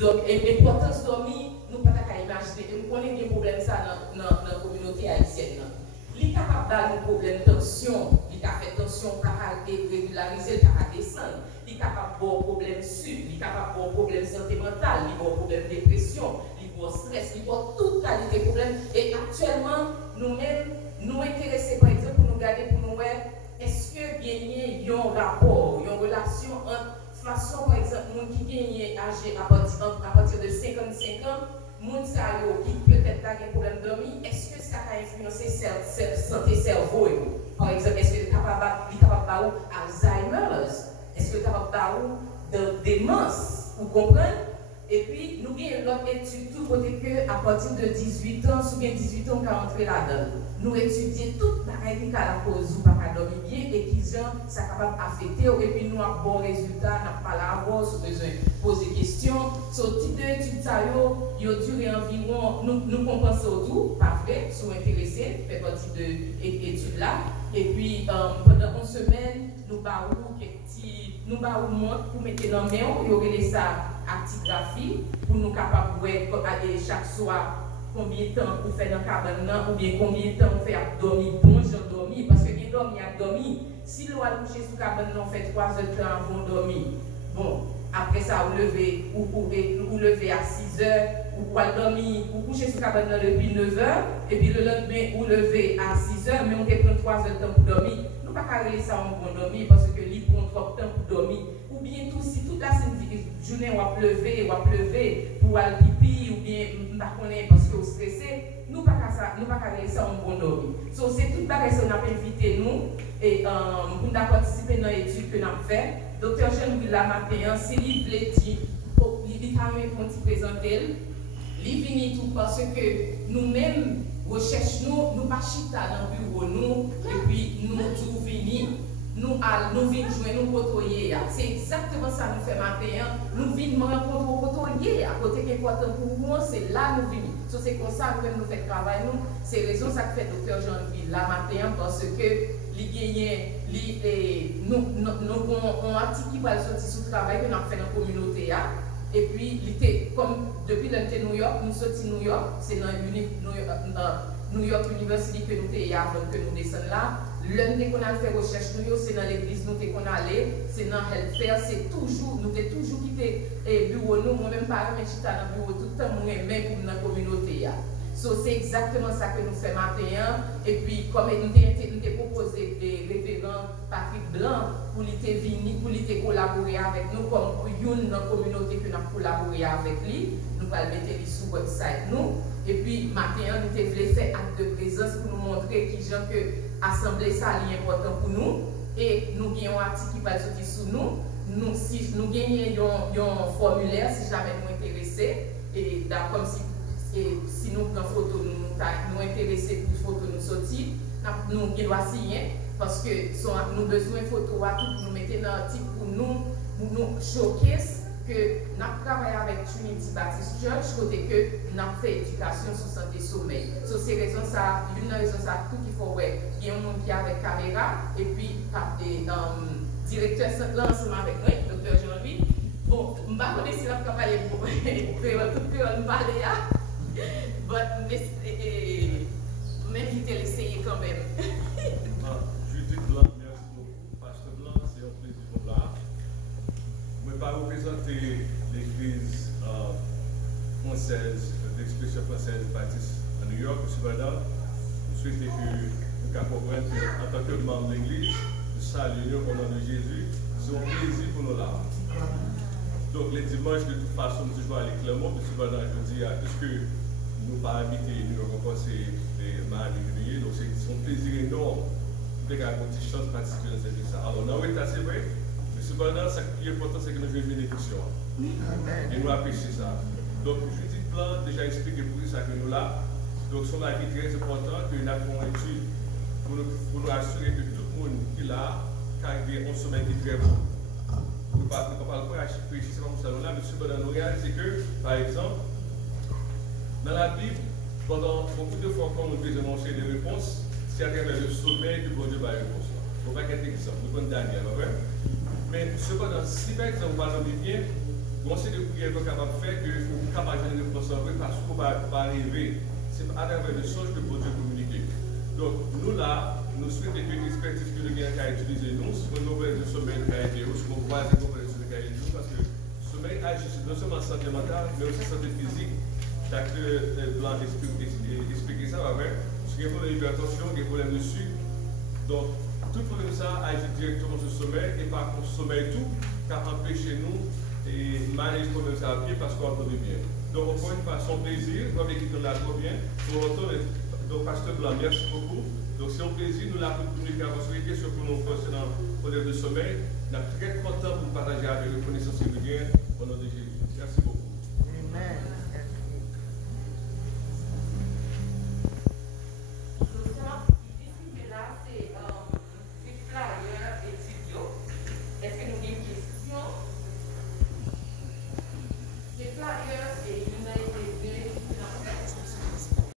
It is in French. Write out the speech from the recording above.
Donc, l'importance de dormir, nous ne pouvons pas imaginer. Nous connaissons des problèmes dans la communauté haïtienne. Il est capable d'avoir un problème de tension, il a fait tension, il a régulariser, il a descendre, il est capable d'avoir un problème sud, il est capable d'avoir un problème de santé mentale, il a un problème de dépression, il a un stress, il a toute qualité de problème. Et actuellement, nous-mêmes, nous intéressons par exemple pour nous garder, pour nous voir, est-ce que gagner un rapport, une relation entre façon, par exemple, gens qui gagnent âgé à partir de 55 ans, moun sa yo qui peut-être a un problème de dormir, est-ce que ça a influencé santé cerveau? Par exemple, est-ce que tu es capable d'avoir Alzheimer's? Est-ce que tu es capable d'avoir de démence? Vous comprenez? Et puis, nous avons l'autre étude tout côté que à partir de 18 ans, sous 18 ans, on peut entrer là-dedans. Nous étudions toute la qui a la cause ou pas dormir bien et qui sont capables d'affecter. Et puis, nous avons un bon résultat, nous n'avons pas la voix, nous avons besoin de poser des questions. Ce type d'études, il a duré environ, nous compensons tout, pas vrai, si vous êtes intéressés, fait partie de l'étude là. Et puis, pendant 11 semaines, nous avons montre pour mettre dans la main, il y aurait ça actigraphie pour nous capables de voir chaque soir combien de temps on fait dans la cabane ou bien combien de temps on fait à dormir bon, j'en dormir parce que bien dormir à dormir. Si l'on a couché sous la cabane, on fait 3 heures de temps avant de dormir. Bon, après ça, vous levez à 6 heures, vous pouvez dormir, vous couchez sous la cabane depuis 9 heures, et puis le lendemain, vous levez à 6 heures, mais on peut prendre 3 heures de temps pour dormir. Nous ne pouvons pas carrer ça en bon dormir parce que l'île prend trop de temps pour dormir. Ou bien tout, si toute la journée on va pleuver pour aller pipi, ou bien parce que vous stressez, nous ne pouvons pas carrer ça en bon dormir. So, c'est toute la raison qu'on a invité nous et pour participer dans l'étude que nous avons fait. Docteur Jean-Louis Lamatin, c'est lui qui veut présenter. Il vient tout parce que nous-mêmes, recherche nous pas chita dans le bureau, nous, et puis nous tout venir, nous venons jouer nous côtoyer. C'est exactement ça nous fait matin. Nous venons rencontrer côtoyer. À côté qui est important pour nous, c'est là nous venons. So, c'est comme ça que nous faisons travail. C'est raison ça que fait Docteur Jean-Louis Lamatin parce que nous avons un article qui va sortir sous le travail que nous avons fait dans la communauté. Et puis, comme depuis l'année New York, nous sortons New York, c'est dans New York University que nous sommes avant que nous descendons là. L'année qu'on a fait recherche, c'est dans l'église nous qu'on allé, c'est dans Healthcare, c'est toujours, nous avons toujours quitté le bureau, nous, moi-même, pas mais j'étais dans le bureau tout le temps, moi, même pour la communauté. So, c'est exactement ça que nous faisons maintenant. Et puis, comme nous avons proposé des référents Patrick Blanc pour venir collaborer avec nous, comme une communauté que nous avons collaboré avec lui, nous allons mettre sur le website nous. Et puis, maintenant, nous avons fait acte de présence pour nous montrer qui gens que l'Assemblée ça est important pour nous. Et nous avons un article qui va sortir sur nous. Si nous gagnons un formulaire, si jamais nous intéressés, et comme si nous prenons photo, nous intéressés pour photo nous sortir, nous devons signer parce que nous avons besoin de photos pour nous mettre dans l'article pour nous showcase que nous avons travaillé avec Trinity Baptist Church côté que nous avons fait éducation sur santé sommeil. So, c'est raison ça, une raison ça tout qu'il faut voir. Il y a un monde qui est avec caméra et puis directeur ensemble avec moi, docteur Jean-Louis. Bon, je ne sais pas si vous travaillez pour tout parler. Mais m'inviter à l'essayer quand même. Judith Blanc, merci beaucoup. Pasteur Blanc, c'est un plaisir de vous là. Je ne vais pas représenter l'église française, l'expression française baptiste à New York, M. Bernard. Je souhaite que nous comprenions en tant que membre de l'église, nous saluons au nom de Jésus. C'est un plaisir pour nous là. Donc, les dimanches, de toute façon, nous toujours aller Clermont, M. Bernard, je dis, puisque nous pas habiter, nous avons passé les mardi février, donc c'est un plaisir énorme de avoir une chance de participer dans cette église. Alors, non, oui, c'est vrai, mais cependant, ce qui est important, c'est que nous avons une bénédiction. Et nous apprécions ça. Donc, Judith Blanc déjà expliqué pour ça que nous là. Donc, son avis très important que nous avons une étude pour nous assurer que tout le monde qui l'a, car il y a un sommeil qui est très bon. Nous ne parlons pas précisément de ça là, mais cependant, nous réalisons que, par exemple, dans la Bible, pendant beaucoup de fois, quand nous devons annoncer des réponses, c'est à travers le sommeil que Dieu va répondre. Il ne faut pas qu'un exemple. Nous prenons Daniel, pas vrai? Mais cependant, si par exemple, vous ne dormez bien, bon, c'est des prières qu'on est capable de faire, qu'il faut capable de concentrer parce qu'on va arriver. C'est à travers le songe que pour Dieu communiquer. Donc, nous là, nous souhaitons que l'expertise que nous avons utilisée, nous, sur une nouvelle de sommeil de carrière, sur une voisin de nouvelle de carrière, parce que le sommeil agit non seulement santé mentale, mais aussi santé physique. Docteur Blanc expliquer ça, avec. Parce qu'il y a des problèmes d'hypertension, des problèmes de sucre. Donc, tout problème ça agit directement sur le sommeil, et par contre, le sommeil tout, car empêcher nous et manager le problème ça à pied parce qu'on entend bien. Donc, encore une fois, son plaisir, comme l'équipe nous l'a trop bien, pour retourner. Donc, Pasteur Blanc, merci beaucoup. Donc, c'est un plaisir, nous l'avons communiqué à votre question pour nous concernant le problème de sommeil. Nous sommes très contents pour partager avec les connaissances que nous avons au nom de Jésus. Merci beaucoup. Amen. Est-ce que nous avons une question? Les flyers